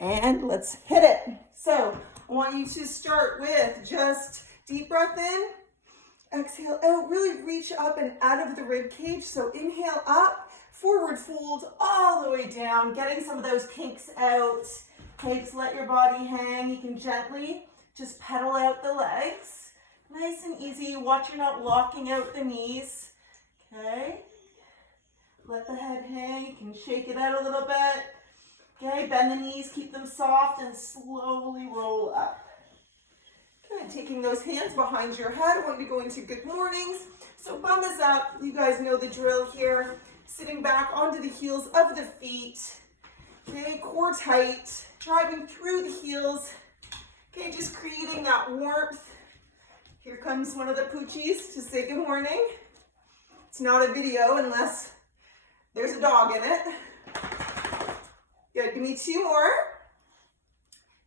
And let's hit it. So I want you to start with just deep breath in, exhale out, really reach up and out of the rib cage. So inhale up, forward fold all the way down, getting some of those kinks out. Okay, just let your body hang. You can gently just pedal out the legs. Nice and easy. Watch you're not locking out the knees. Okay, let the head hang. You can shake it out a little bit. Okay, bend the knees, keep them soft, and slowly roll up. Good, taking those hands behind your head. I want you to go into good mornings. So bum is up. You guys know the drill here. Sitting back onto the heels of the feet. Okay, core tight. Driving through the heels. Okay, just creating that warmth. Here comes one of the poochies to say good morning. It's not a video unless there's a dog in it. Good, give me 2 more.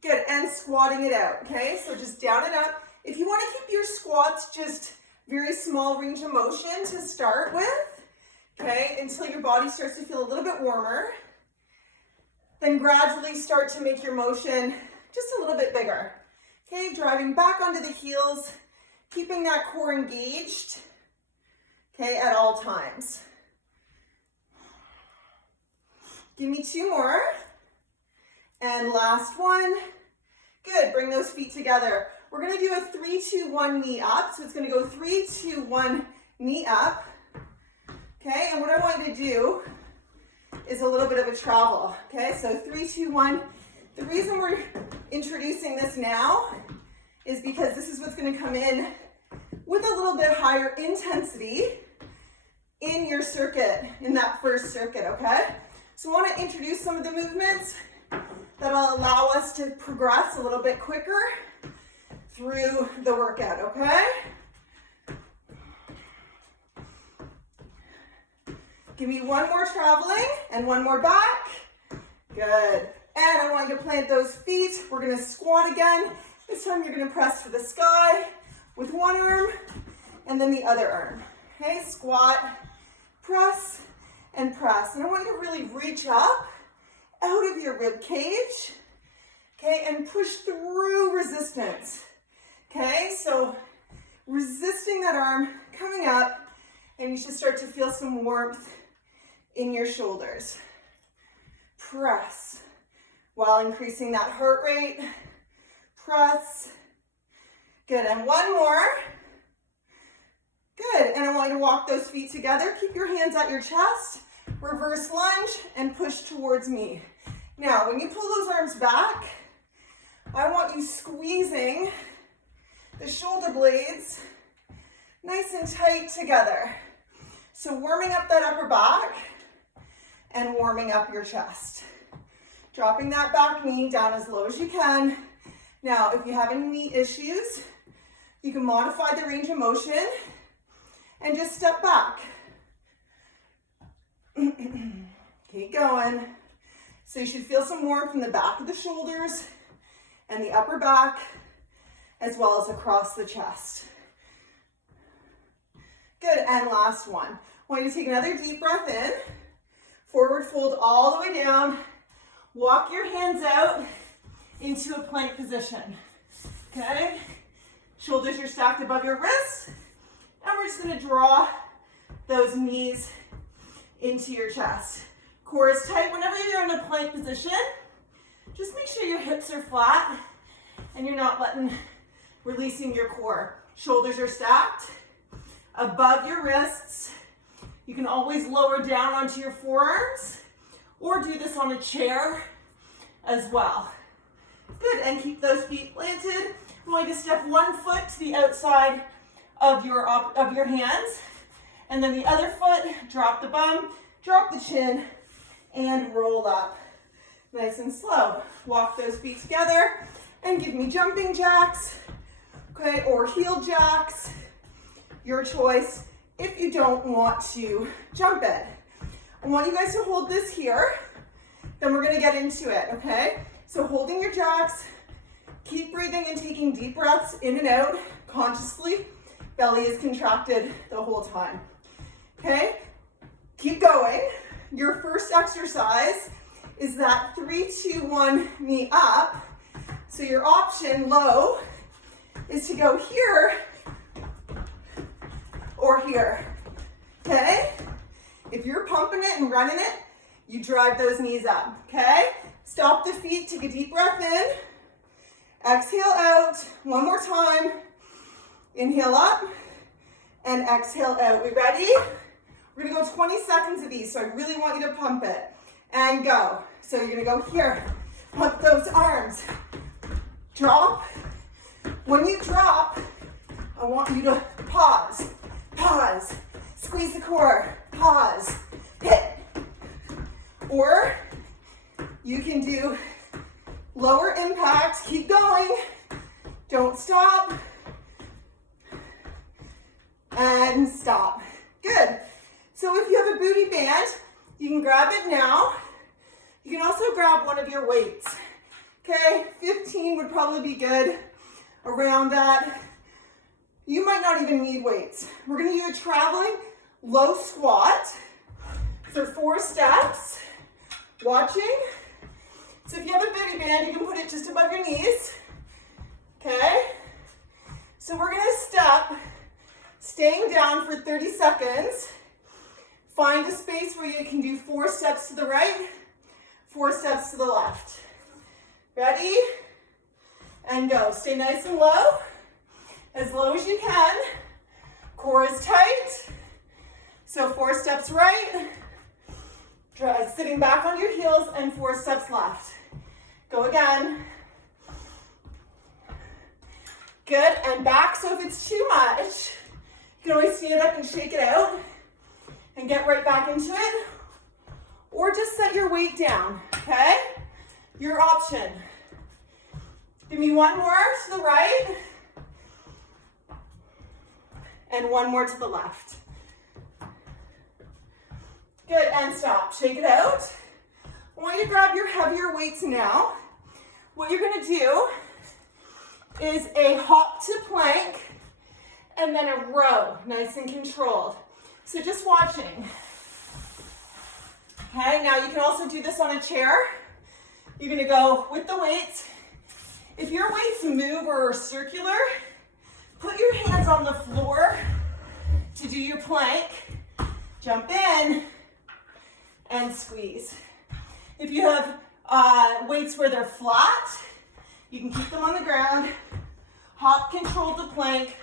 Good, and squatting it out, okay? So just down and up. If you want to keep your squats just very small range of motion to start with, okay, until your body starts to feel a little bit warmer, then gradually start to make your motion just a little bit bigger. Okay, driving back onto the heels, keeping that core engaged, okay, at all times. Give me 2 more. And last one. Good, bring those feet together. We're gonna do a 3, 2, 1 knee up. So it's gonna go 3, 2, 1 knee up. Okay, and what I want you to do is a little bit of a travel. Okay, so 3, 2, 1. The reason we're introducing this now is because this is what's gonna come in with a little bit higher intensity in your circuit, in that first circuit, okay? So I want to introduce some of the movements that'll allow us to progress a little bit quicker through the workout, okay? Give me 1 more traveling and 1 more back. Good. And I want you to plant those feet. We're going to squat again. This time you're going to press to the sky with 1 arm and then the other arm. Okay, squat, press, and press. And I want you to really reach up out of your rib cage, okay, and push through resistance. Okay, so resisting that arm, coming up, and you should start to feel some warmth in your shoulders. Press while increasing that heart rate. Press. Good, and 1 more. Good, and I want you to walk those feet together. Keep your hands at your chest. Reverse lunge and push towards me. Now, when you pull those arms back, I want you squeezing the shoulder blades nice and tight together. So warming up that upper back and warming up your chest. Dropping that back knee down as low as you can. Now, if you have any knee issues, you can modify the range of motion and just step back. Keep going. So you should feel some warmth from the back of the shoulders and the upper back, as well as across the chest. Good, and last one. I want you to take another deep breath in. Forward fold all the way down. Walk your hands out into a plank position. Okay? Shoulders are stacked above your wrists. And we're just gonna draw those knees into your chest. Core is tight. Whenever you're in a plank position, just make sure your hips are flat and you're not releasing your core. Shoulders are stacked above your wrists. You can always lower down onto your forearms or do this on a chair as well. Good, and keep those feet planted. I'm going to step 1 foot to the outside of your hands, and then the other foot, drop the bum, drop the chin, and roll up. Nice and slow. Walk those feet together and give me jumping jacks, okay, or heel jacks, your choice if you don't want to jump it. I want you guys to hold this here, then we're gonna get into it, okay? So holding your jacks, keep breathing and taking deep breaths in and out consciously. Belly is contracted the whole time, okay? Keep going. Your first exercise is that 3, 2, 1 knee up. So your option low is to go here or here, okay? If you're pumping it and running it, you drive those knees up, okay? Stop the feet, take a deep breath in. Exhale out, one more time. Inhale up and exhale out. We ready? We're gonna go 20 seconds of these, so I really want you to pump it. And go. So you're gonna go here, pump those arms. Drop. When you drop, I want you to pause, pause, squeeze the core, pause, hit. Or you can do lower impact, keep going, don't stop, and stop. Good. So if you have a booty band, you can grab it now. You can also grab one of your weights. Okay, 15 would probably be good, around that. You might not even need weights. We're gonna do a traveling low squat. So 4 steps, watching. So if you have a booty band, you can put it just above your knees. Okay, so we're gonna step, staying down for 30 seconds. Find a space where you can do 4 steps to the right, 4 steps to the left. Ready? And go. Stay nice and low, as low as you can. Core is tight. So 4 steps right, sitting back on your heels, and 4 steps left. Go again. Good, and back. So if it's too much, you can always stand up and shake it out and get right back into it. Or just set your weight down, okay? Your option. Give me 1 more to the right and 1 more to the left. Good, and stop. Shake it out. I want you to grab your heavier weights now. What you're gonna do is a hop to plank and then a row, nice and controlled. So just watching. Okay, now you can also do this on a chair. You're gonna go with the weights. If your weights move or are circular, put your hands on the floor to do your plank. Jump in and squeeze. If you have weights where they're flat, you can keep them on the ground. Hop, control the plank,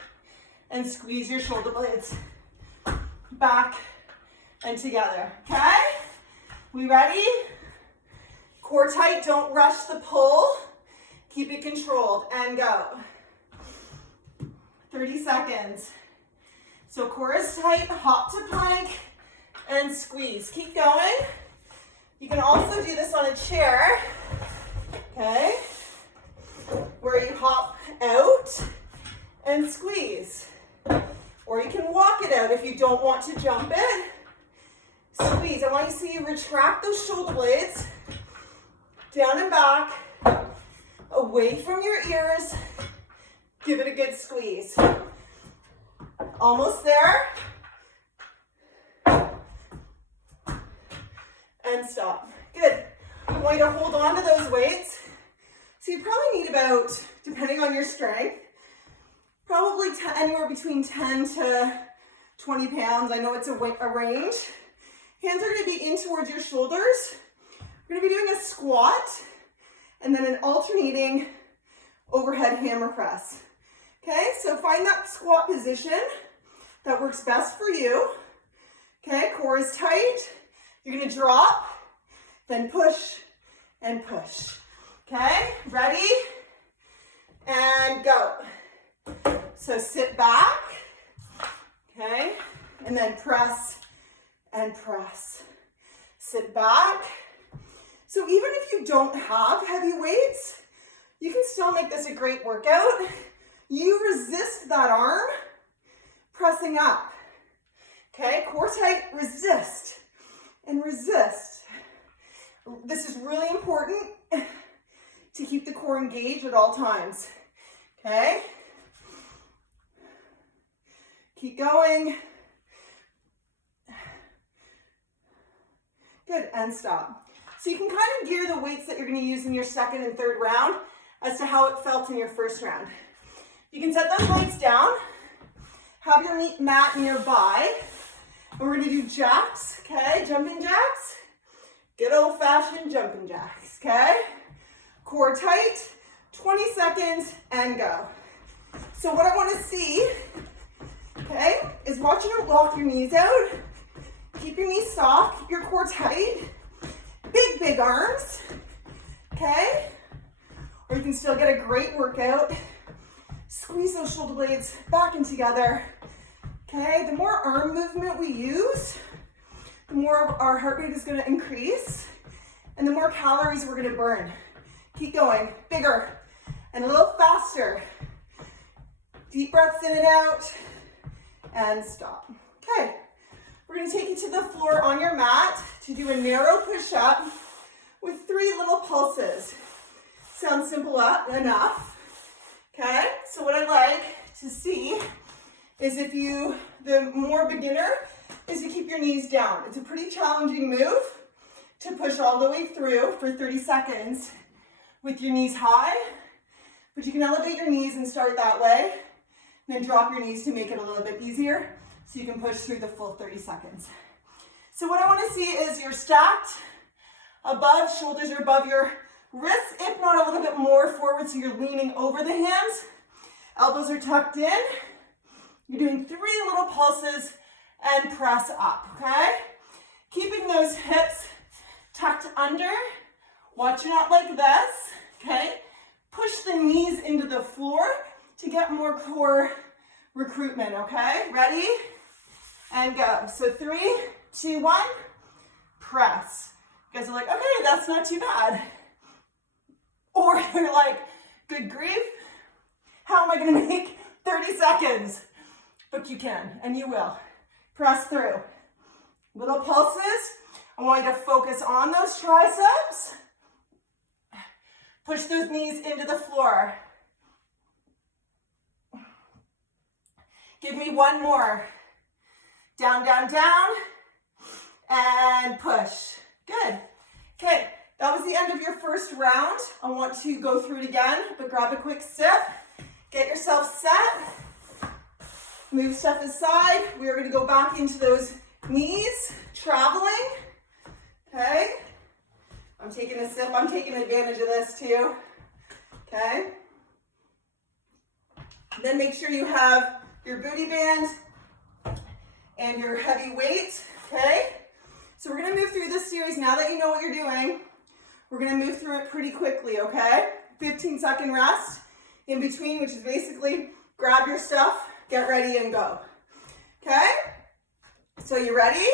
and squeeze your shoulder blades back and together, okay? We ready? Core tight, don't rush the pull. Keep it controlled, and go. 30 seconds. So core is tight, hop to plank, and squeeze. Keep going. You can also do this on a chair, okay? Where you hop out and squeeze. Or you can walk it out if you don't want to jump it. Squeeze. I want you to see you retract those shoulder blades. Down and back. Away from your ears. Give it a good squeeze. Almost there. And stop. Good. I want you to hold on to those weights. So you probably need about, depending on your strength, probably anywhere between 10 to 20 pounds. I know it's a range. Hands are going to be in towards your shoulders. We're going to be doing a squat and then an alternating overhead hammer press. Okay, so find that squat position that works best for you. Okay, core is tight. You're going to drop, then push and push. Okay, ready? And go. So sit back, okay, and then press and press. Sit back. So even if you don't have heavy weights, you can still make this a great workout. You resist that arm pressing up. Okay, core tight, resist and resist. This is really important to keep the core engaged at all times. Okay? Keep going. Good, and stop. So you can kind of gear the weights that you're going to use in your second and third round as to how it felt in your first round. You can set those weights down, have your mat nearby, and we're going to do jacks, okay? Jumping jacks. Good old-fashioned jumping jacks, okay? Core tight, 20 seconds, and go. So what I want to see, okay, is watch you walk your knees out. Keep your knees soft, keep your core tight. Big, big arms, okay? Or you can still get a great workout. Squeeze those shoulder blades back and together, okay? The more arm movement we use, the more our heart rate is going to increase, and the more calories we're going to burn. Keep going, bigger, and a little faster. Deep breaths in and out, and stop. Okay. We're going to take you to the floor on your mat to do a narrow push-up with 3 little pulses. Sounds simple enough. Okay, so what I'd like to see is the more beginner, is to keep your knees down. It's a pretty challenging move to push all the way through for 30 seconds with your knees high, but you can elevate your knees and start that way, and then drop your knees to make it a little bit easier. So you can push through the full 30 seconds. So what I want to see is you're stacked above, shoulders are above your wrists, if not a little bit more forward, so you're leaning over the hands. Elbows are tucked in. You're doing 3 little pulses and press up, okay? Keeping those hips tucked under. Watch it out like this, okay? Push the knees into the floor to get more core recruitment, okay? Ready? And go. So 3, 2, 1, press. You guys are like, okay, that's not too bad. Or you're like, good grief, how am I gonna make 30 seconds? But you can, and you will. Press through. Little pulses. I want you to focus on those triceps. Push those knees into the floor. Give me 1 more. Down, down, down, and push. Good. Okay, that was the end of your first round. I want to go through it again, but grab a quick sip. Get yourself set. Move stuff aside. We are going to go back into those knees, traveling. Okay. I'm taking a sip. I'm taking advantage of this too. Okay. Then make sure you have your booty band and your heavy weight, okay? So we're gonna move through this series. Now that you know what you're doing, we're gonna move through it pretty quickly, okay? 15-second rest in between, which is basically grab your stuff, get ready, and go, okay? So you ready?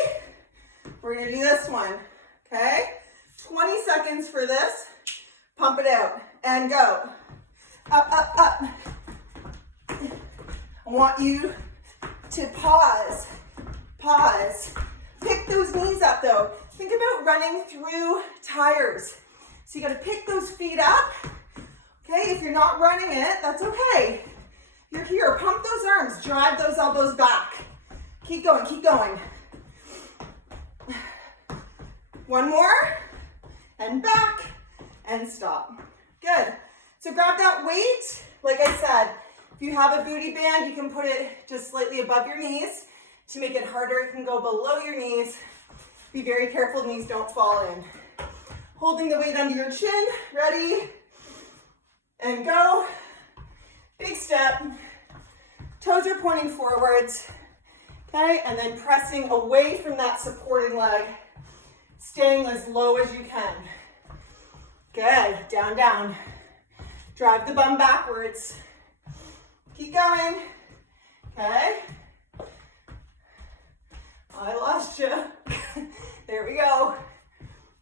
We're gonna do this one, okay? 20 seconds for this. Pump it out, and go. Up, up, up. I want you to pause. Pick those knees up though. Think about running through tires. So you gotta pick those feet up. Okay, if you're not running it, that's okay. You're here, pump those arms, drive those elbows back. Keep going, keep going. 1 more, and back, and stop. Good. So grab that weight. Like I said, if you have a booty band, you can put it just slightly above your knees. To make it harder, it can go below your knees. Be very careful, knees don't fall in. Holding the weight under your chin, ready, and go. Big step. Toes are pointing forwards, okay? And then pressing away from that supporting leg, staying as low as you can. Good, down, down. Drive the bum backwards. Keep going, okay? I lost you. There we go.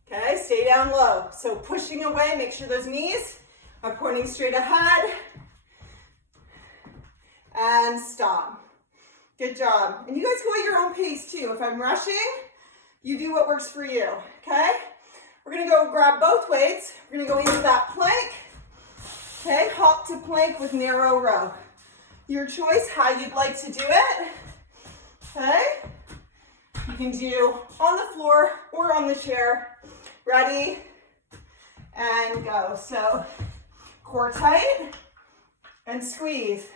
Okay, stay down low. So pushing away, make sure those knees are pointing straight ahead. And stop. Good job. And you guys go at your own pace too. If I'm rushing, you do what works for you, okay? We're gonna go grab both weights. We're gonna go into that plank. Okay, hop to plank with narrow row. Your choice how you'd like to do it, okay? You can do on the floor or on the chair. Ready? And go. So core tight and squeeze.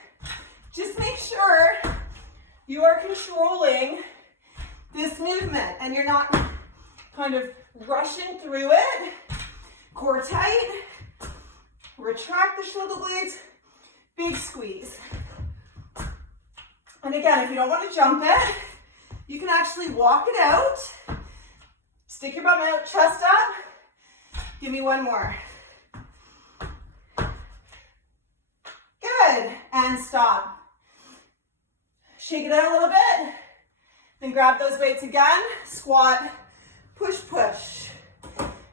Just make sure you are controlling this movement and you're not kind of rushing through it. Core tight. Retract the shoulder blades. Big squeeze. And again, if you don't want to jump it, you can actually walk it out. Stick your bum out, chest up. Give me one more. Good. And stop. Shake it out a little bit. Then grab those weights again. Squat, push, push.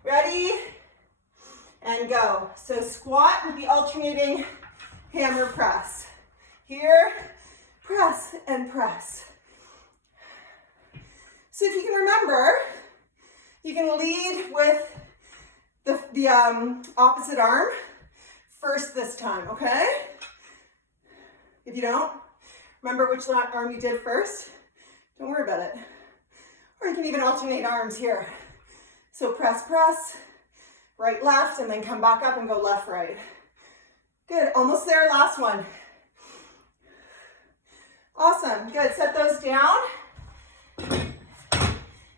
Ready? And go. So squat with the alternating hammer press. Here, press and press. So if you can remember, you can lead with the opposite arm first this time, okay? If you don't, remember which arm you did first, don't worry about it. Or you can even alternate arms here. So press, press, right, left, and then come back up and go left, right. Good, almost there, last one. Awesome, good, set those down.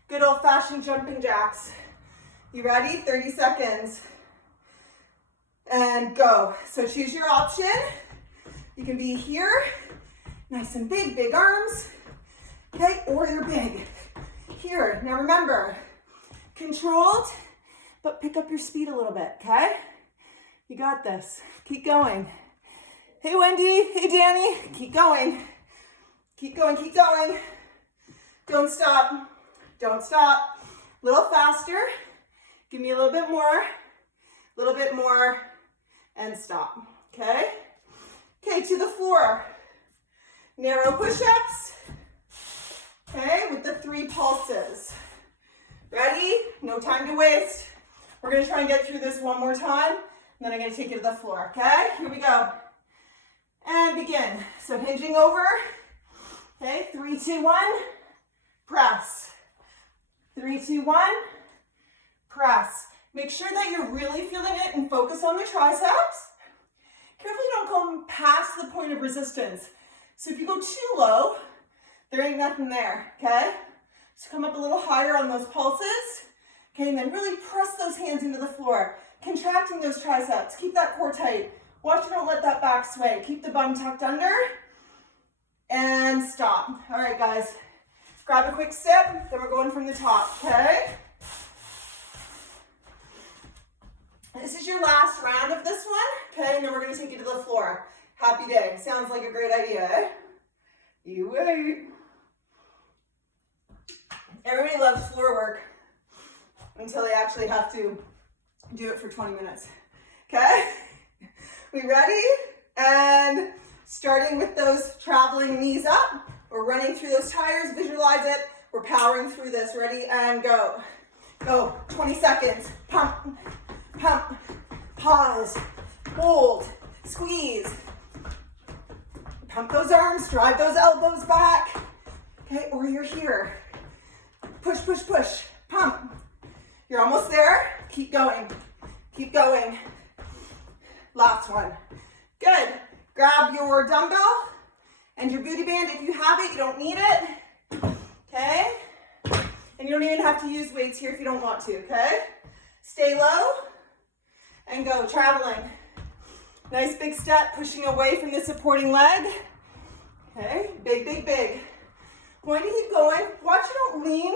Good old-fashioned jumping jacks. You ready? 30 seconds. And go. So choose your option. You can be here, nice and big, big arms, okay, or you're big. Here, now remember, controlled, but pick up your speed a little bit, okay? You got this. Keep going. Hey, Wendy. Hey, Danny. Keep going. Keep going, keep going. Don't stop. Don't stop. A little faster. Give me a little bit more, and stop, okay? Okay, to the floor. Narrow push-ups, okay, with the 3 pulses. Ready? No time to waste. We're gonna try and get through this one more time, and then I'm gonna take you to the floor, okay? Here we go. And begin. So hinging over, okay, 3, 2, 1, press. 3, 2, 1, press. Make sure that you're really feeling it and focus on the triceps. Carefully don't go past the point of resistance. So if you go too low, there ain't nothing there, okay? So come up a little higher on those pulses, okay, and then really press those hands into the floor, contracting those triceps. Keep that core tight. Watch you don't let that back sway. Keep the bum tucked under, and stop. All right, guys. Grab a quick sip, then we're going from the top, okay? This is your last round of this one, okay? And then we're gonna take you to the floor. Happy day. Sounds like a great idea, eh? You wait. Everybody loves floor work until they actually have to do it for 20 minutes, okay? We ready? And starting with those traveling knees up, we're running through those tires, visualize it. We're powering through this. Ready? And go. Go. 20 seconds. Pump, pump, pause, hold, squeeze. Pump those arms, drive those elbows back. Okay, or you're here. Push, push, push. Pump. You're almost there. Keep going. Keep going. Last one. Good. Grab your dumbbell and your booty band. If you have it, you don't need it. Okay? And you don't even have to use weights here if you don't want to, okay? Stay low and go, traveling. Nice big step, pushing away from the supporting leg. Okay, big, big, big. Going to keep going. Watch you don't lean.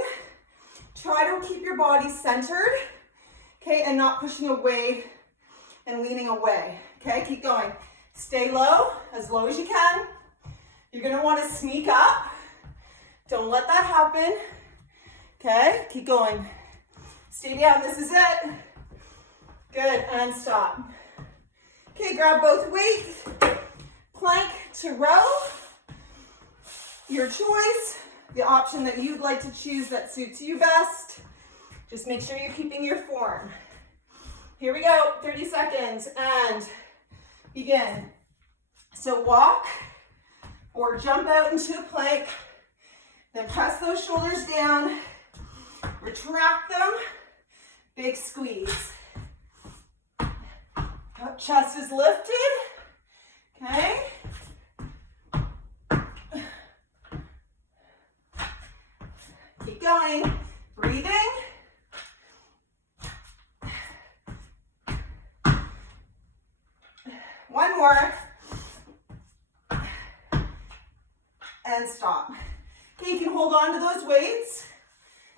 Try to keep your body centered, okay, and not pushing away and leaning away. Okay, keep going. Stay low as you can. You're gonna wanna sneak up. Don't let that happen. Okay, keep going. Stay down, this is it. Good, and stop. Okay, grab both weights. Plank to row. Your choice, the option that you'd like to choose that suits you best. Just make sure you're keeping your form. Here we go, 30 seconds, and begin. So walk or jump out into a plank, then press those shoulders down, retract them, Big squeeze. Chest is lifted. Okay. Keep going. Breathing. One more. And stop. Okay, you can hold on to those weights.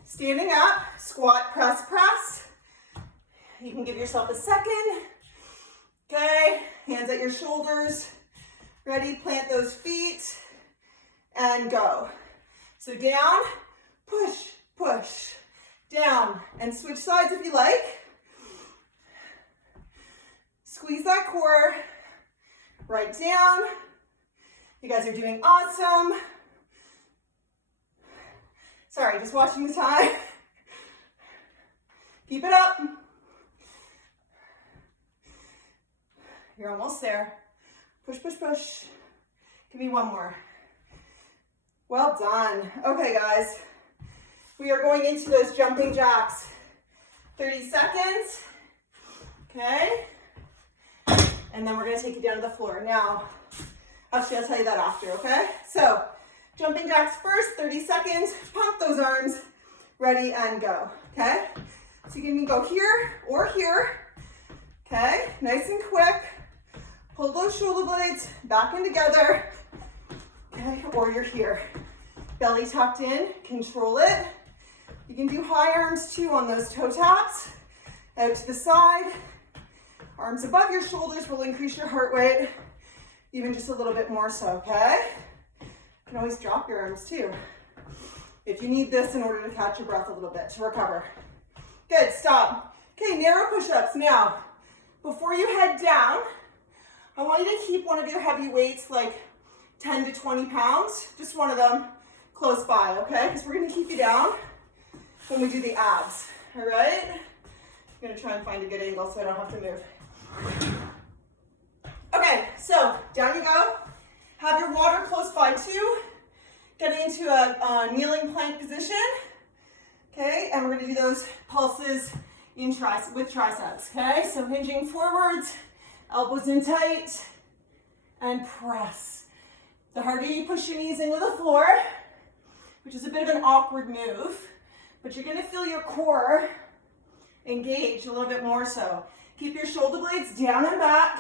Standing up, squat, press, press. You can give yourself a second. Okay, hands at your shoulders. Ready, plant those feet and go. So down, push, push, down, and switch sides if you like. Squeeze that core, right down. You guys are doing awesome. Sorry, just watching the time. Keep it up. You're almost there. Push, push, push. Give me one more. Well done. Okay, guys. We are going into those jumping jacks. 30 seconds. Okay. And then we're going to take you down to the floor. Now, actually, I'll tell you that after, okay? So, jumping jacks first, 30 seconds. Pump those arms. Ready and go, okay? So you can go here or here, okay? Nice and quick. Pull those shoulder blades back in together, okay? Or you're here. Belly tucked in, control it. You can do high arms too on those toe taps. Out to the side. Arms above your shoulders will increase your heart rate, even just a little bit more so, okay? You can always drop your arms too, if you need this in order to catch your breath a little bit to recover. Good, stop. Okay, narrow push-ups. Now, before you head down, I want you to keep one of your heavy weights, like 10 to 20 pounds, just one of them close by, okay? Because we're gonna keep you down when we do the abs, all right? I'm gonna try and find a good angle so I don't have to move. Okay, so down you go. Have your water close by too. Get into a kneeling plank position, okay? And we're gonna do those pulses in with triceps, okay? So hinging forwards, elbows in tight, and press. The harder you push your knees into the floor, which is a bit of an awkward move, but you're gonna feel your core engage a little bit more so. Keep your shoulder blades down and back.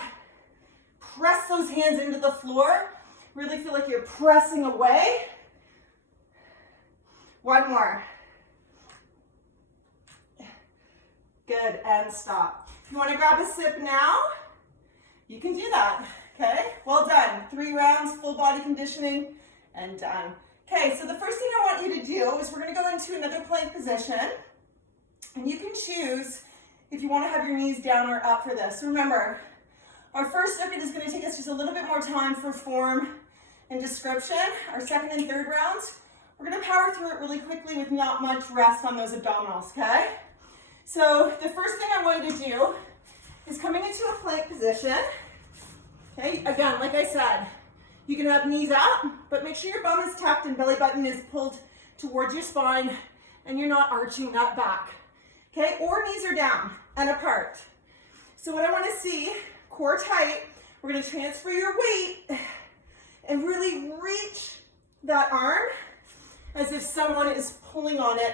Press those hands into the floor. Really feel like you're pressing away. One more. Good, and stop. If you want to grab a sip now, you can do that, okay? Well done. 3 rounds, full body conditioning, and done. Okay, so the first thing I want you to do is we're gonna go into another plank position, and you can choose if you wanna have your knees down or up for this. Remember, our first circuit is gonna take us just a little bit more time for form and description. Our second and third rounds, we're gonna power through it really quickly with not much rest on those abdominals, okay? So the first thing I want you to do is coming into a plank position. Okay, again, like I said, you can have knees up, but make sure your bum is tucked and belly button is pulled towards your spine and you're not arching that back. Okay, or knees are down and apart. So what I want to see, core tight, we're going to transfer your weight and really reach that arm as if someone is pulling on it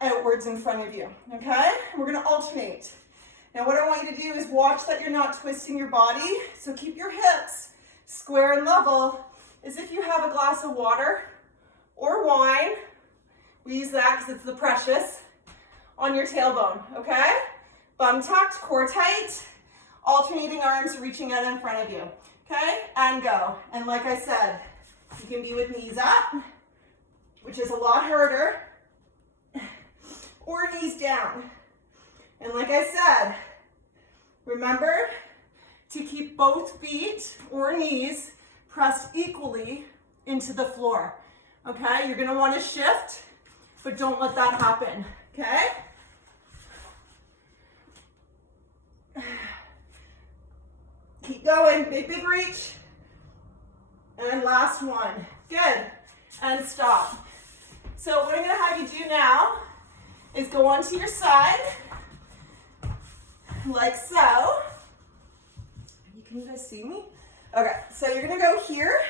outwards in front of you, okay? We're going to alternate. Now what I want you to do is watch that you're not twisting your body, so keep your hips square and level as if you have a glass of water or wine. We use that because it's the precious on your tailbone, okay? Bum tucked, core tight, alternating arms reaching out in front of you, okay? And go. And like I said, you can be with knees up, which is a lot harder, or knees down. And like I said, remember to keep both feet or knees pressed equally into the floor, okay? You're gonna wanna shift, but don't let that happen, okay? Keep going, big, big reach. And last one, good, and stop. So what I'm gonna have you do now is go onto your side, like so. Can you guys see me? Okay, so you're gonna go here.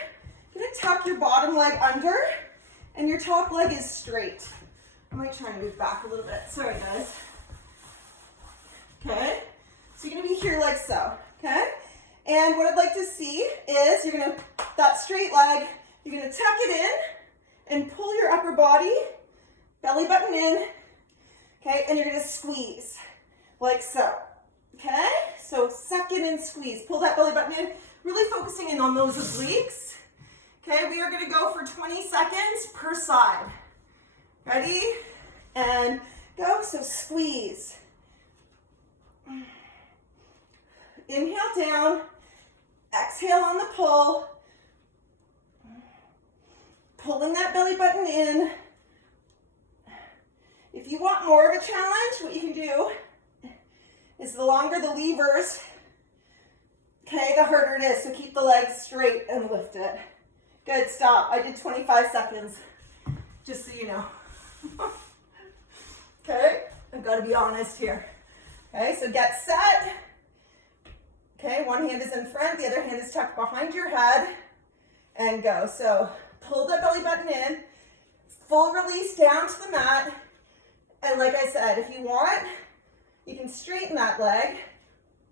You're gonna tuck your bottom leg under, and your top leg is straight. I might try and move back a little bit. Sorry, guys. Okay, so you're gonna be here like so, okay? And what I'd like to see is you're gonna, that straight leg, you're gonna tuck it in and pull your upper body, belly button in, okay? And you're gonna squeeze, like so, okay? So suck in and squeeze. Pull that belly button in, really focusing in on those obliques. Okay, we are gonna go for 20 seconds per side. Ready? And go, so squeeze. Inhale down, exhale on the pull. Pulling that belly button in. If you want more of a challenge, what you can do is the longer the levers, okay, the harder it is. So keep the legs straight and lift it. Good, stop. I did 25 seconds, just so you know. Okay, I've got to be honest here. Okay, so get set. Okay, one hand is in front, the other hand is tucked behind your head, and go. So pull the belly button in, full release down to the mat, and like I said, if you want, you can straighten that leg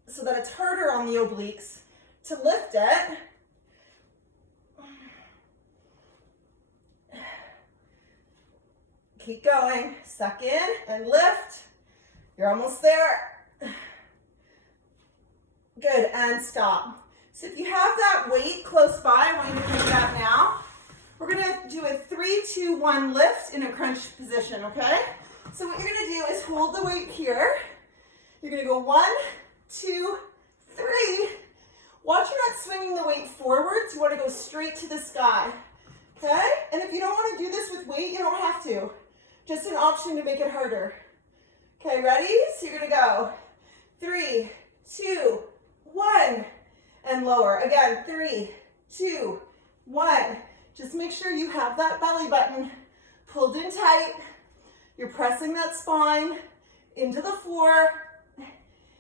so that it's harder on the obliques to lift it. Keep going, suck in and lift. You're almost there. Good, and stop. So if you have that weight close by, I want you to do that now. We're gonna do a 3, 2, 1 lift in a crunch position, okay? So what you're gonna do is hold the weight here. You're gonna go 1, 2, 3. Watch you're not swinging the weight forwards. You wanna go straight to the sky, okay? And if you don't wanna do this with weight, you don't have to. Just an option to make it harder. Okay, ready? So you're gonna go 3, 2, 1, and lower. Again, 3, 2, 1. Just make sure you have that belly button pulled in tight. You're pressing that spine into the floor,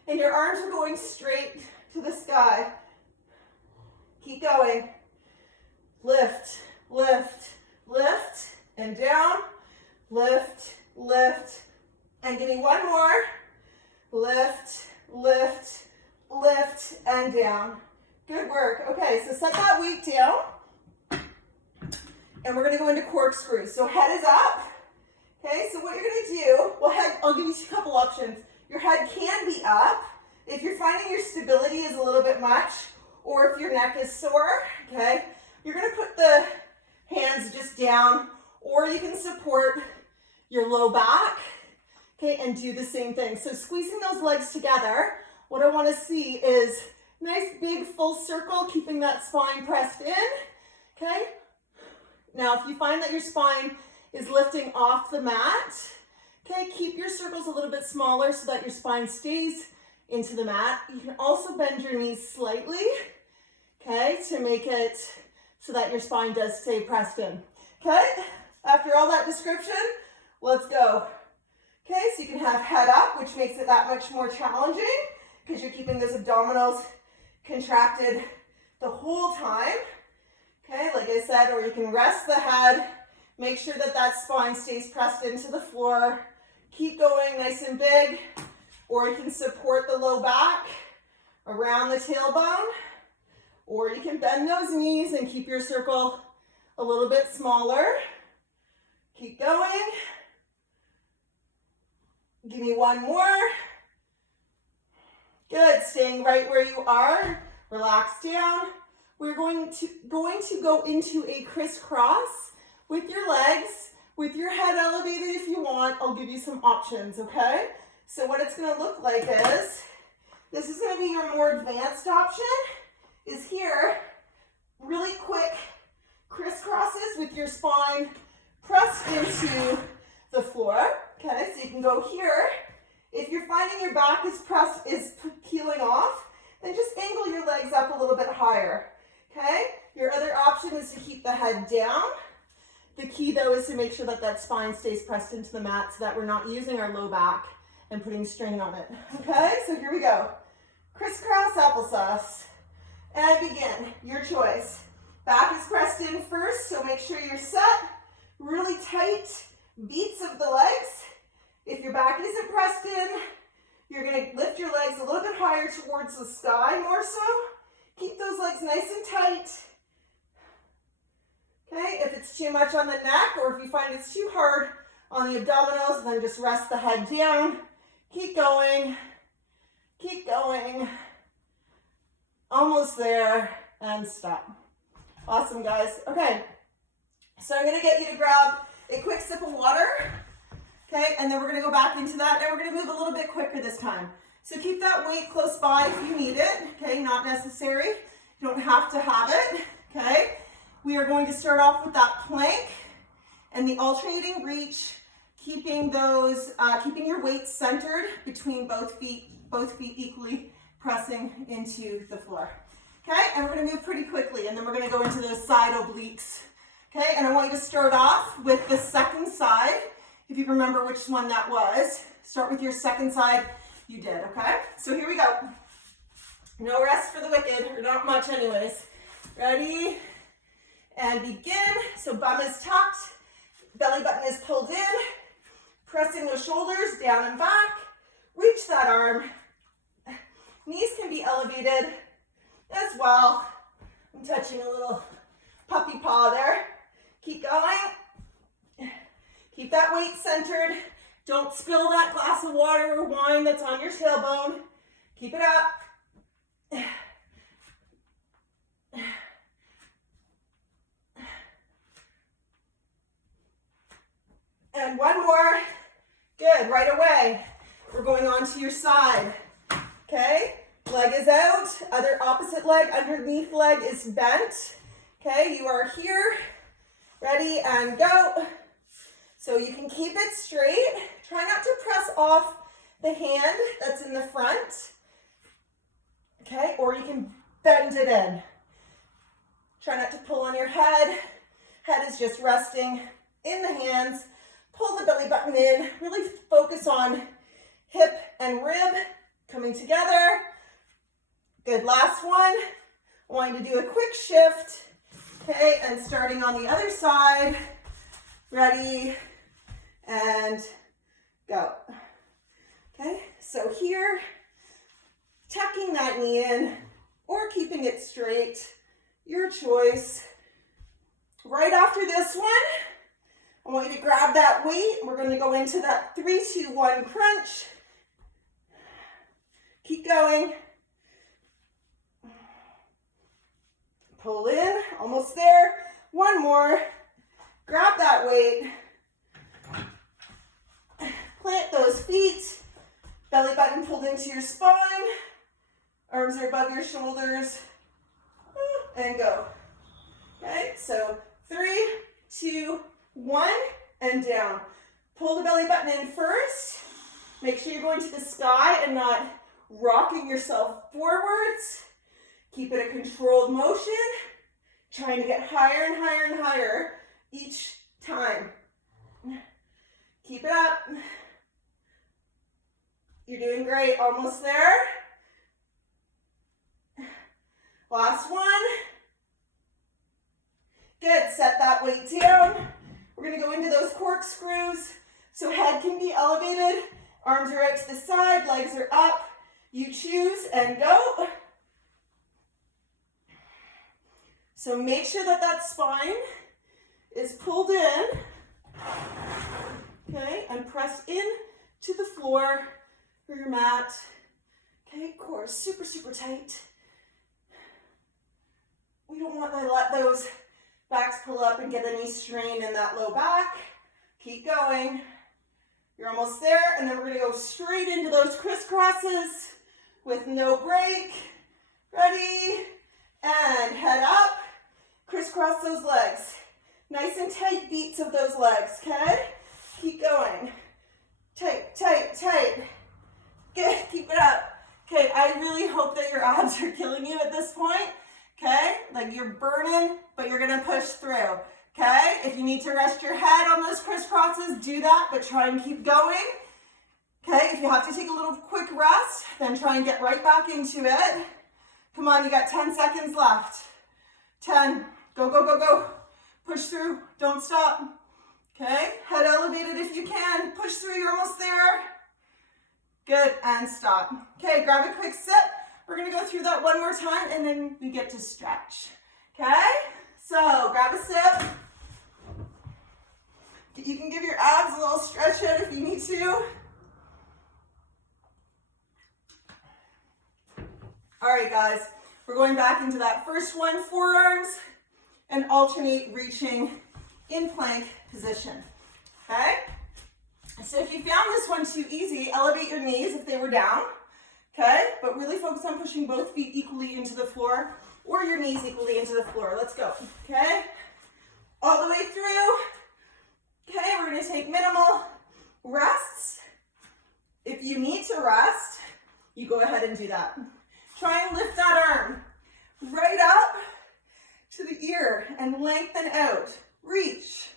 and your arms are going straight to the sky. Keep going. Lift, lift, lift, and down. Lift, lift, and give me one more. Lift, lift, lift, and down. Good work. Okay, so set that weight down. And we're gonna go into corkscrew. So head is up. Okay, so what you're gonna do, well, head, I'll give you a couple options. Your head can be up if you're finding your stability is a little bit much, or if your neck is sore, okay? You're gonna put the hands just down, or you can support your low back, okay, and do the same thing. So squeezing those legs together, what I wanna see is nice big full circle, keeping that spine pressed in, okay? Now, if you find that your spine is lifting off the mat, okay, keep your circles a little bit smaller so that your spine stays into the mat. You can also bend your knees slightly, okay, to make it so that your spine does stay pressed in, okay? After all that description, let's go. Okay, so you can have head up, which makes it that much more challenging because you're keeping those abdominals contracted the whole time. Okay, like I said, or you can rest the head, make sure that that spine stays pressed into the floor. Keep going nice and big, or you can support the low back around the tailbone, or you can bend those knees and keep your circle a little bit smaller. Keep going. Give me one more. Good, staying right where you are. Relax down. We're going to go into a crisscross with your legs, with your head elevated if you want. I'll give you some options, okay? So what it's gonna look like is, this is gonna be your more advanced option, is here, really quick crisscrosses with your spine pressed into the floor, okay? So you can go here. If you're finding your back is peeling off, then just angle your legs up a little bit higher. Okay, your other option is to keep the head down. The key though is to make sure that that spine stays pressed into the mat so that we're not using our low back and putting strain on it. Okay, so here we go. Crisscross applesauce. And begin, your choice. Back is pressed in first, so make sure you're set. Really tight beats of the legs. If your back isn't pressed in, you're gonna lift your legs a little bit higher towards the sky more so. Keep those legs nice and tight. Okay, if it's too much on the neck or if you find it's too hard on the abdominals, then just rest the head down. Keep going, keep going. Almost there, and stop. Awesome, guys. Okay, so I'm gonna get you to grab a quick sip of water, okay, and then we're gonna go back into that, and we're gonna move a little bit quicker this time. So keep that weight close by if you need it, okay, not necessary. You don't have to have it, okay. We are going to start off with that plank and the alternating reach, keeping those, keeping your weight centered between both feet equally pressing into the floor. Okay, and we're gonna move pretty quickly, and then we're gonna go into those side obliques. Okay, and I want you to start off with the second side. If you remember which one that was, start with your second side you did, okay? So here we go. No rest for the wicked, or not much anyways. Ready? And begin. So bum is tucked, belly button is pulled in, pressing those shoulders down and back. Reach that arm. Knees can be elevated as well. I'm touching a little puppy paw there. Keep going. Keep that weight centered. Don't spill that glass of water or wine that's on your tailbone. Keep it up. And one more. Good, right away. We're going on to your side. Okay, leg is out, other opposite leg, underneath leg is bent. Okay, you are here, ready, and go. So you can keep it straight. Try not to press off the hand that's in the front. Okay, or you can bend it in. Try not to pull on your head. Head is just resting in the hands. Pull the belly button in. Really focus on hip and rib coming together. Good, last one. I want you to do a quick shift. Okay, and starting on the other side. Ready, and go. Okay, so here, tucking that knee in or keeping it straight, your choice. Right after this one, I want you to grab that weight. We're going to go into that 3, 2, 1 crunch. Keep going. Pull in, almost there. One more. Grab that weight. Plant those feet. Belly button pulled into your spine. Arms are above your shoulders. And go. Okay, so 3, 2, 1, and down. Pull the belly button in first. Make sure you're going to the sky and not rocking yourself forwards. Keep it a controlled motion. Trying to get higher and higher and higher each time. Keep it up. You're doing great. Almost there. Last one. Good. Set that weight down. We're going to go into those corkscrews. So head can be elevated. Arms are out to the side. Legs are up. You choose and go. So make sure that that spine is pulled in, okay, and pressed in to the floor or your mat. Okay, core super, super tight. We don't want to let those backs pull up and get any strain in that low back. Keep going. You're almost there, and then we're going to go straight into those crisscrosses with no break. Ready? And head up. Crisscross those legs. Nice and tight beats of those legs, okay? Keep going. Tight, tight, tight. Good, keep it up. Okay, I really hope that your abs are killing you at this point, okay? Like you're burning, but you're gonna push through, okay? If you need to rest your head on those crisscrosses, do that, but try and keep going. Okay, if you have to take a little quick rest, then try and get right back into it. Come on, you got 10 seconds left. 10, go, go, go, go. Push through, don't stop. Okay, head elevated if you can. Push through, you're almost there. Good, and stop. Okay, grab a quick sip. We're gonna go through that one more time and then we get to stretch. Okay, so grab a sip. You can give your abs a little stretch out if you need to. All right, guys, we're going back into that first one, forearms, and alternate reaching in plank position, okay? So if you found this one too easy, elevate your knees if they were down, okay? But really focus on pushing both feet equally into the floor or your knees equally into the floor. Let's go, okay? All the way through. Okay, we're gonna take minimal rests. If you need to rest, you go ahead and do that. Try and lift that arm right up to the ear and lengthen out. Reach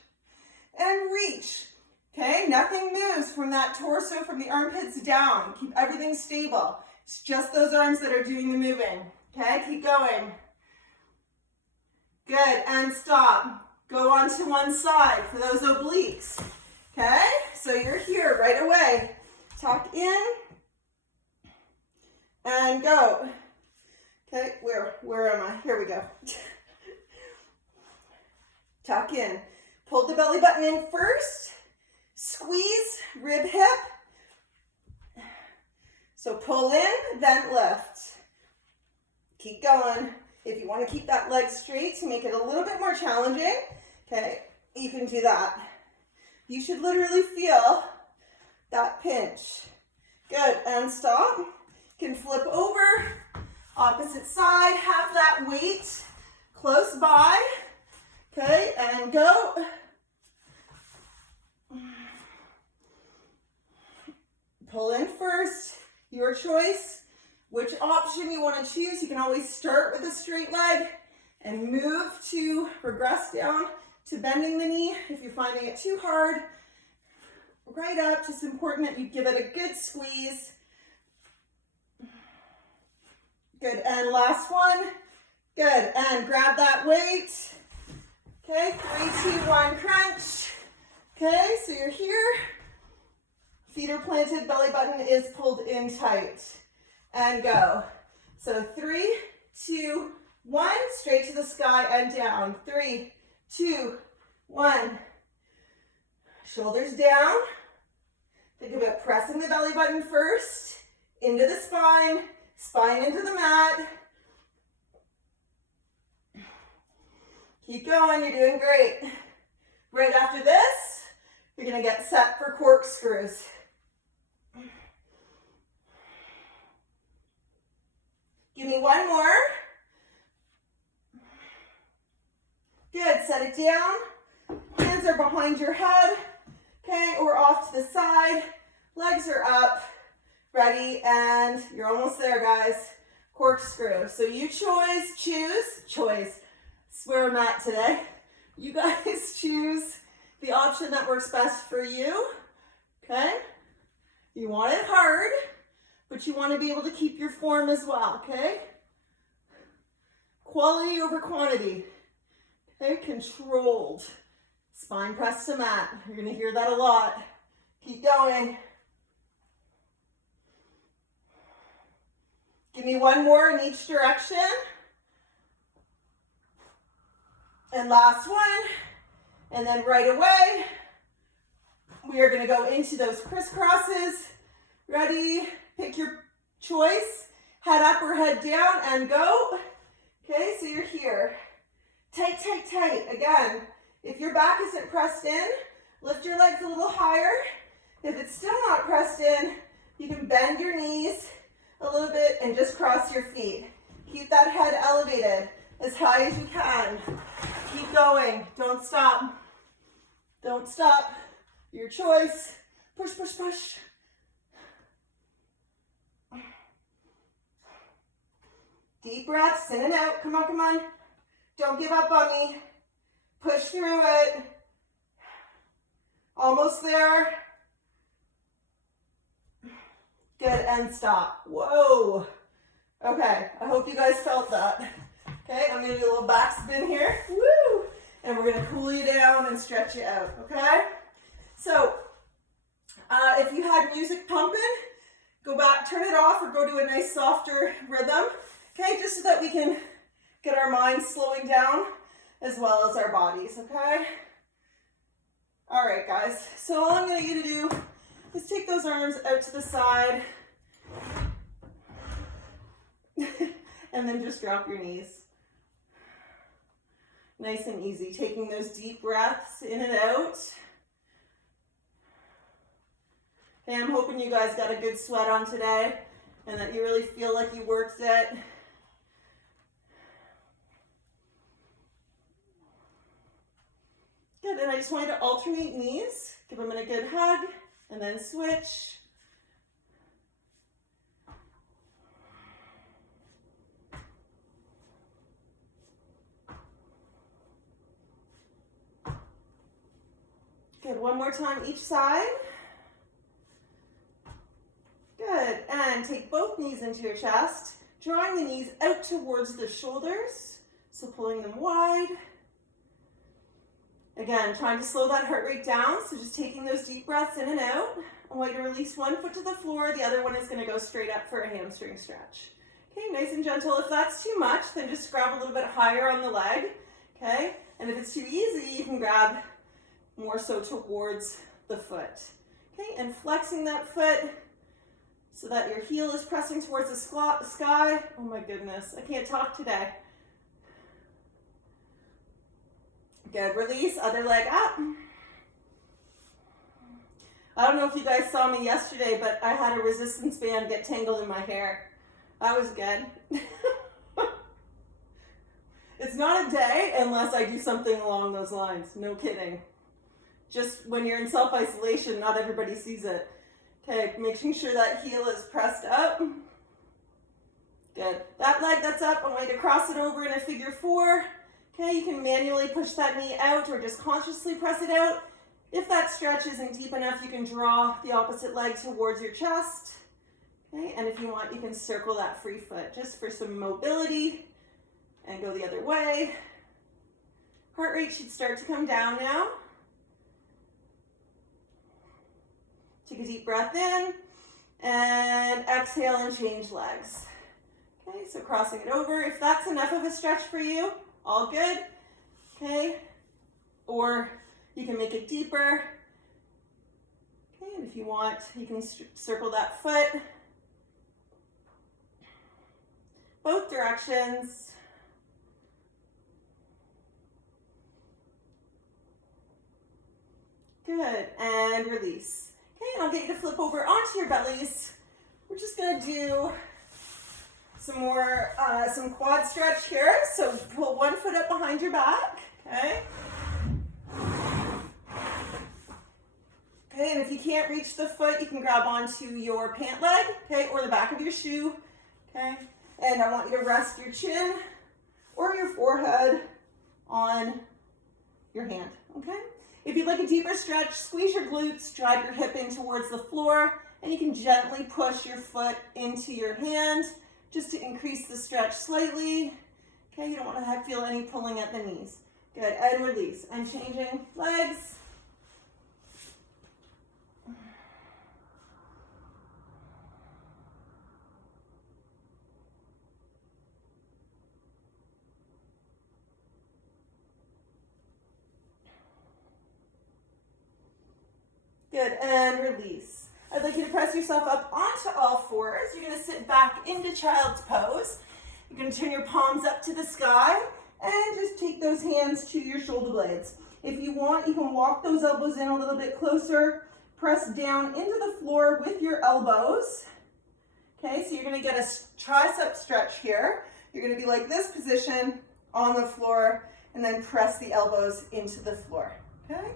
and reach. Okay, nothing moves from that torso, from the armpits down. Keep everything stable. It's just those arms that are doing the moving. Okay, keep going. Good, and stop. Go on to one side for those obliques. Okay, so you're here right away. Tuck in and go. Okay, where am I? Here we go. Tuck in. Pull the belly button in first. Squeeze rib hip. So pull in, then lift. Keep going. If you want to keep that leg straight to make it a little bit more challenging, okay, you can do that. You should literally feel that pinch. Good, and stop. You can flip over, opposite side, have that weight close by. Okay, and go. Pull in first, your choice. Which option you want to choose. You can always start with a straight leg and move to regress down to bending the knee if you're finding it too hard. Right up, just important that you give it a good squeeze. Good, and last one. Good, and grab that weight. Okay, 3, 2, 1, crunch. Okay, so you're here. Feet are planted, belly button is pulled in tight. And go. So 3, 2, 1, straight to the sky and down. 3, 2, 1. Shoulders down. Think about pressing the belly button first, into the spine, spine into the mat. Keep going, you're doing great. Right after this, you're gonna get set for corkscrews. Give me one more. Good, set it down. Hands are behind your head, okay, or off to the side. Legs are up, ready, and you're almost there, guys. Corkscrew. So you choose. Swear I'm at today. You guys choose the option that works best for you, okay? You want it hard, but you want to be able to keep your form as well, okay? Quality over quantity, okay? Controlled. Spine press to mat. You're going to hear that a lot. Keep going. Give me one more in each direction. And last one. And then right away, we are going to go into those crisscrosses. Ready? Pick your choice. Head up or head down and go. Okay, so you're here. Tight, tight, tight. Again, if your back isn't pressed in, lift your legs a little higher. If it's still not pressed in, you can bend your knees a little bit and just cross your feet. Keep that head elevated as high as you can. Keep going. Don't stop. Don't stop. Your choice. Push, push, push. Deep breaths in and out. Come on, come on. Don't give up on me. Push through it. Almost there. Good, and stop. Whoa. Okay, I hope you guys felt that. Okay, I'm gonna do a little back spin here. Woo! And we're gonna cool you down and stretch you out, okay? So, if you had music pumping, go back, turn it off, or go to a nice softer rhythm, okay? Just so that we can get our minds slowing down as well as our bodies, okay? All right, guys, so all I'm gonna get you to do is take those arms out to the side and then just drop your knees. Nice and easy, taking those deep breaths in and out. Okay, I'm hoping you guys got a good sweat on today and that you really feel like you worked it. Good, and I just want you to alternate knees. Give them a good hug and then switch. Good, one more time each side. Good, and take both knees into your chest, drawing the knees out towards the shoulders, so pulling them wide. Again, trying to slow that heart rate down, so just taking those deep breaths in and out. I want you to release one foot to the floor, the other one is gonna go straight up for a hamstring stretch. Okay, nice and gentle. If that's too much, then just grab a little bit higher on the leg, okay? And if it's too easy, you can grab more so towards the foot. Okay, and flexing that foot so that your heel is pressing towards the sky. Oh my goodness, I can't talk today. Good, release, other leg up. I don't know if you guys saw me yesterday, but I had a resistance band get tangled in my hair. That was good. It's not a day unless I do something along those lines, no kidding. Just when you're in self-isolation, not everybody sees it. Okay, making sure that heel is pressed up. Good. That leg that's up, I want you to cross it over in a figure four. Okay, you can manually push that knee out or just consciously press it out. If that stretch isn't deep enough, you can draw the opposite leg towards your chest. Okay, and if you want, you can circle that free foot just for some mobility and go the other way. Heart rate should start to come down now. Take a deep breath in and exhale and change legs. Okay, so crossing it over. If that's enough of a stretch for you, all good. Okay, or you can make it deeper. Okay, and if you want, you can circle that foot. Both directions. Good, and release. Okay, and I'll get you to flip over onto your bellies. We're just gonna do some more, some quad stretch here. So pull one foot up behind your back, okay? Okay, and if you can't reach the foot, you can grab onto your pant leg, okay, or the back of your shoe, okay? And I want you to rest your chin or your forehead on your hand, okay? If you'd like a deeper stretch, squeeze your glutes, drive your hip in towards the floor, and you can gently push your foot into your hand just to increase the stretch slightly. Okay, you don't want to feel any pulling at the knees. Good, and release. I'm changing legs. Good, and release. I'd like you to press yourself up onto all fours. You're gonna sit back into child's pose. You're gonna turn your palms up to the sky and just take those hands to your shoulder blades. If you want, you can walk those elbows in a little bit closer. Press down into the floor with your elbows. Okay, so you're gonna get a tricep stretch here. You're gonna be like this position on the floor and then press the elbows into the floor, okay?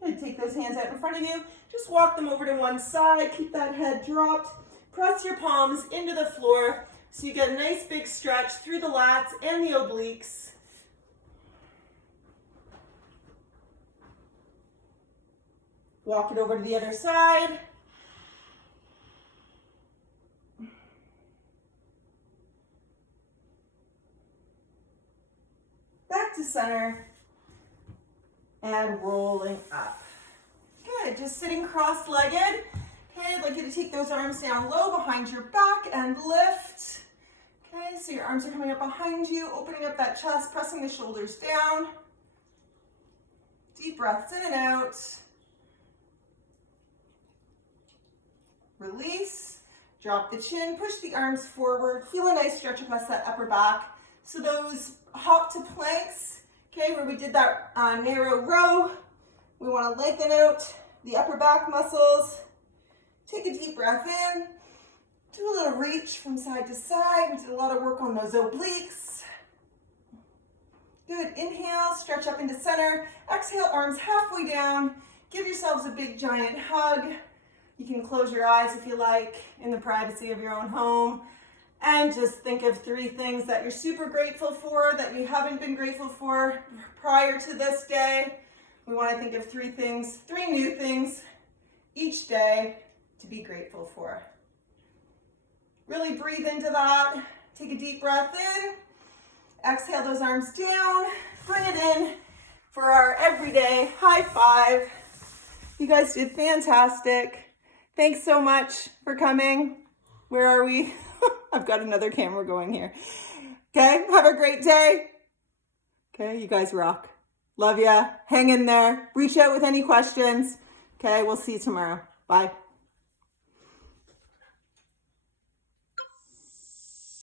Good, take those hands out in front of you. Just walk them over to one side, keep that head dropped. Press your palms into the floor so you get a nice big stretch through the lats and the obliques. Walk it over to the other side. Back to center. And rolling up. Good, just sitting cross-legged. Okay, I'd like you to take those arms down low behind your back and lift. Okay, so your arms are coming up behind you, opening up that chest, pressing the shoulders down. Deep breaths in and out. Release, drop the chin, push the arms forward. Feel a nice stretch across that upper back. So those hop to planks, okay, where we did that narrow row, we want to lengthen out the upper back muscles. Take a deep breath in. Do a little reach from side to side. We did a lot of work on those obliques. Good. Inhale, stretch up into center. Exhale, arms halfway down. Give yourselves a big giant hug. You can close your eyes if you like in the privacy of your own home. And just think of 3 things that you're super grateful for that you haven't been grateful for prior to this day. We want to think of 3 things, 3 new things each day to be grateful for. Really breathe into that. Take a deep breath in. Exhale those arms down. Bring it in for our everyday high five. You guys did fantastic. Thanks so much for coming. Where are we? I've got another camera going here. Okay, have a great day. Okay, you guys rock. Love ya. Hang in there. Reach out with any questions. Okay, we'll see you tomorrow. Bye.